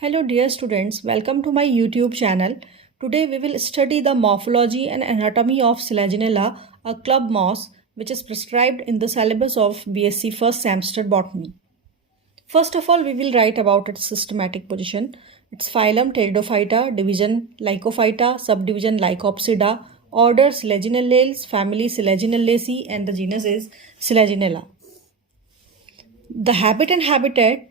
Hello dear students, welcome to my YouTube channel. Today we will study the morphology and anatomy of Selaginella, a club moss which is prescribed in the syllabus of BSc first semester botany. First of all, we will write about its systematic position, its phylum Pteridophyta, division Lycophyta, subdivision Lycopsida, order Selaginellales, family Selaginellaceae, and the genus is Selaginella. The habit and habitat.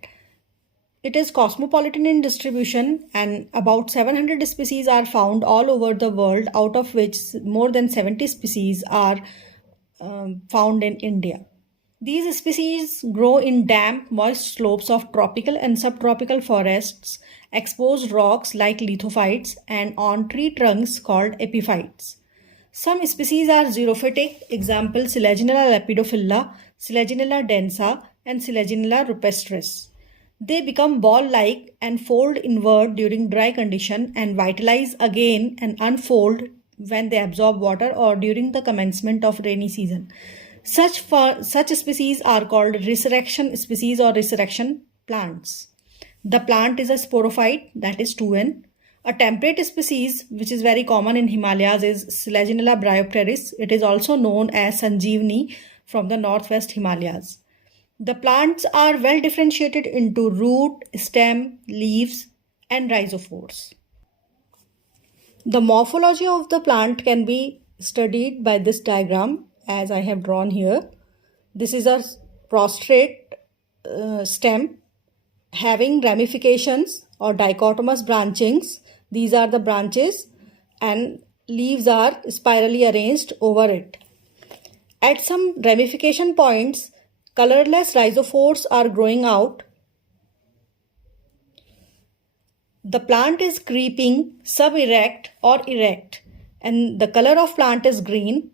It is cosmopolitan in distribution and about 700 species are found all over the world, out of which more than 70 species are found in India. These species grow in damp, moist slopes of tropical and subtropical forests, exposed rocks like lithophytes, and on tree trunks called epiphytes. Some species are xerophytic, example Selaginella lepidophylla, Selaginella densa, and Selaginella rupestris. They become ball-like and fold inward during dry condition and vitalize again and unfold when they absorb water or during the commencement of rainy season. Such species are called resurrection species or resurrection plants. The plant is a sporophyte, that is 2N. A temperate species which is very common in Himalayas is Selaginella bryopteris. It is also known as Sanjeevani from the northwest Himalayas. The plants are well differentiated into root, stem, leaves, and rhizophores. The morphology of the plant can be studied by this diagram as I have drawn here. This is a prostrate stem having ramifications or dichotomous branchings. These are the branches and leaves are spirally arranged over it. At some ramification points, colorless rhizophores are growing out. The plant is creeping, sub-erect or erect, and the color of plant is green.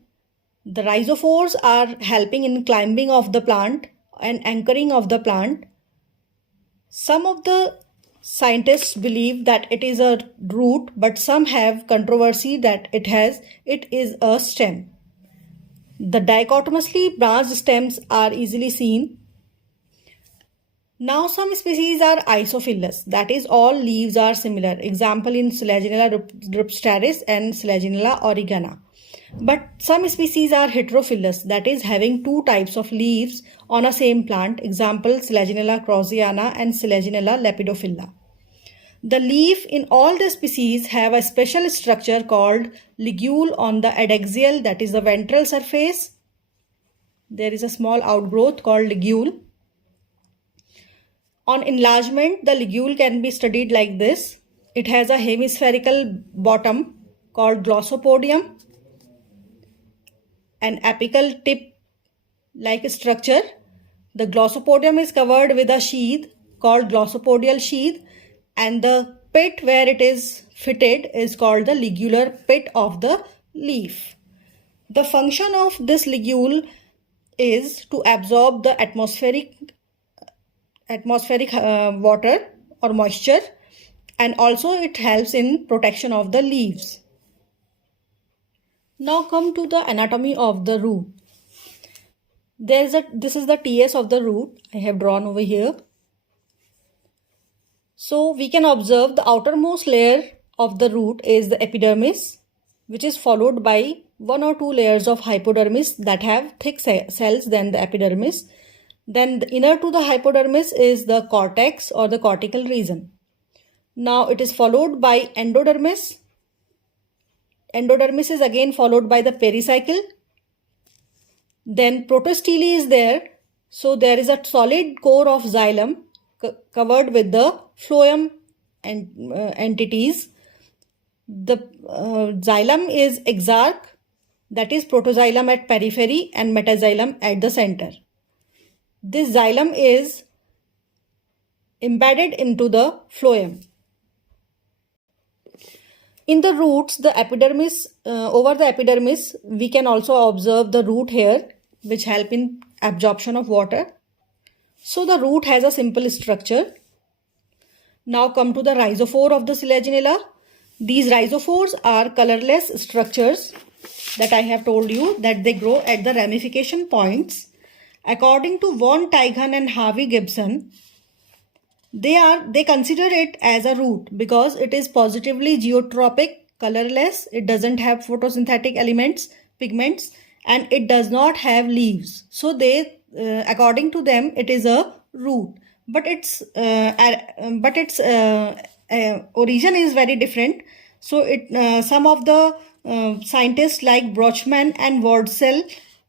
The rhizophores are helping in climbing of the plant and anchoring of the plant. Some of the scientists believe that it is a root, but some have controversy that it is a stem. The dichotomously branched stems are easily seen. Now some species are isophilous, that is all leaves are similar. Example in Selaginella rupestris and Selaginella oregana. But some species are heterophilous, that is having two types of leaves on a same plant. Example Selaginella kraussiana and Selaginella lepidophylla. The leaf in all the species have a special structure called ligule on the adaxial, that is the ventral surface. There is a small outgrowth called ligule. On enlargement, the ligule can be studied like this. It has a hemispherical bottom called glossopodium, an apical tip like structure. The glossopodium is covered with a sheath called glossopodial sheath, and the pit where it is fitted is called the ligular pit of the leaf. The function of this ligule is to absorb the atmospheric water or moisture, and also it helps in protection of the leaves. Now come to the anatomy of the root. This is the TS of the root I have drawn over here. So we can observe the outermost layer of the root is the epidermis, which is followed by one or two layers of hypodermis that have thick cells than the epidermis. Then the inner to the hypodermis is the cortex or the cortical region. Now it is followed by endodermis. Endodermis is again followed by the pericycle. Then protostele is there. So there is a solid core of xylem covered with the phloem entities. The xylem is exarch, that is protoxylem at periphery and metaxylem at the center. This xylem is embedded into the phloem. In the roots, the epidermis, over the epidermis, we can also observe the root hair which help in absorption of water. So the root has a simple structure. Now come to the rhizophore of the Selaginella. These rhizophores are colorless structures that I have told you that they grow at the ramification points. According to Von Teigen and Harvey Gibson, They consider it as a root because it is positively geotropic, colorless, it doesn't have photosynthetic elements, pigments, and it does not have leaves. So they, according to them, it is a root. But its origin is very different. So some of the scientists like Brochman and Wordsell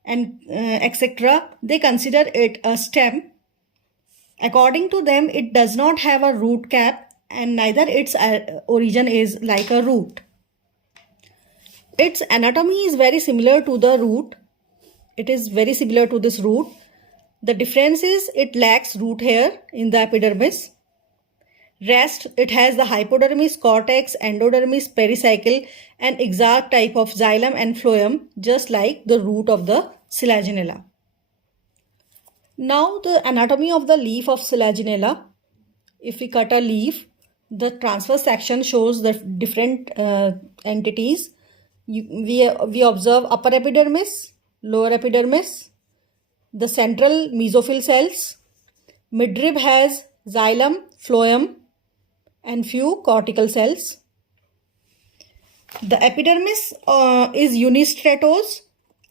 and etc., they consider it a stem. According to them, it does not have a root cap and neither its origin is like a root. Its anatomy is very similar to the root. It is very similar to this root. The difference is it lacks root hair in the epidermis. Rest, it has the hypodermis, cortex, endodermis, pericycle and exarch type of xylem and phloem, just like the root of the Selaginella. Now the anatomy of the leaf of Selaginella. If we cut a leaf, the transverse section shows the different entities. We observe upper epidermis, lower epidermis, the central mesophyll cells. Midrib has xylem, phloem and few cortical cells. The epidermis is unistratose.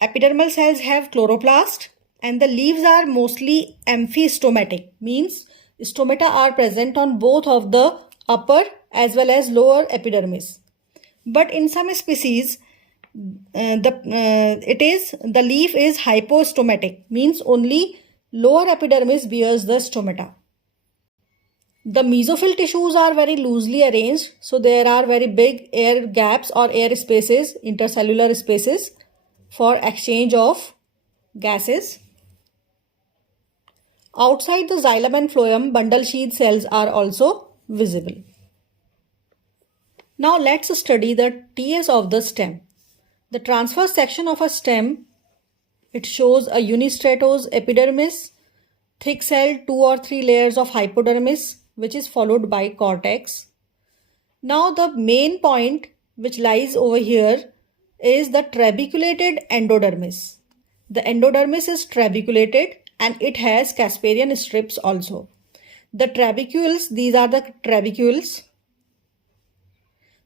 Epidermal cells have chloroplast and the leaves are mostly amphistomatic, means stomata are present on both of the upper as well as lower epidermis. But in some species, the leaf is hypostomatic, means only lower epidermis bears the stomata. The mesophyll tissues are very loosely arranged, so there are very big air gaps or air spaces, intercellular spaces for exchange of gases. Outside the xylem and phloem, bundle sheath cells are also visible. Now let's study the TS of the stem. The transverse section of a stem, it shows a unistratose epidermis, thick cell 2 or 3 layers of hypodermis, which is followed by cortex. Now the main point which lies over here is the trabeculated endodermis. The endodermis is trabeculated and it has Casparian strips also. The trabecules, these are the trabecules.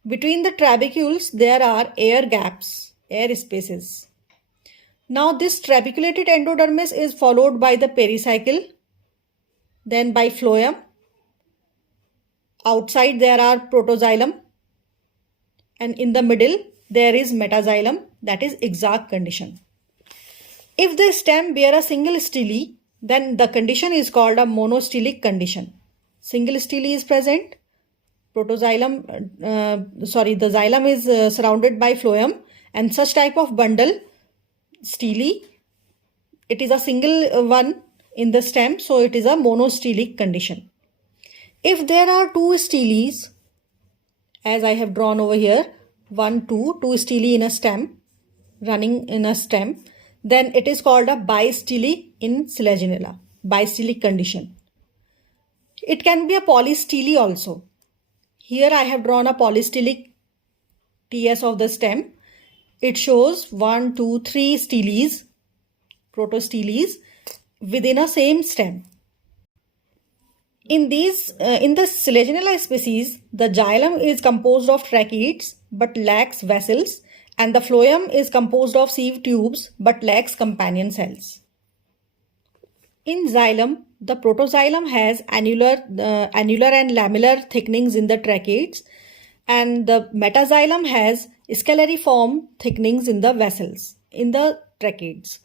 Between the trabecules, there are air gaps, air spaces. Now this trabeculated endodermis is followed by the pericycle, then by phloem. Outside there are protoxylem and in the middle there is metaxylem, that is exarch condition. If the stem bear a single stele, then the condition is called a monostelic condition. Single stele is present, the xylem is surrounded by phloem and such type of bundle, stele, it is a single one in the stem, so it is a monostelic condition. If there are two steles, as I have drawn over here, two stele in a stem, running in a stem, then it is called a bistele in Selaginella, bistelic condition. It can be a polystele also. Here I have drawn a polystelic TS of the stem. It shows 1, 2, 3 steles, protosteles within a same stem. In the Selaginella species, the xylem is composed of tracheids but lacks vessels, and the phloem is composed of sieve tubes but lacks companion cells. In xylem, the protoxylem has annular and lamellar thickenings in the tracheids, and the metaxylem has scalariform thickenings in the vessels in the tracheids.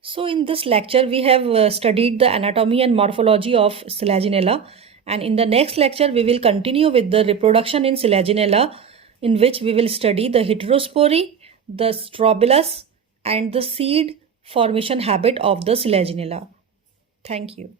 So in this lecture, we have studied the anatomy and morphology of Selaginella, and in the next lecture, we will continue with the reproduction in Selaginella, in which we will study the heterospory, the strobilus, and the seed formation habit of the Selaginella. Thank you.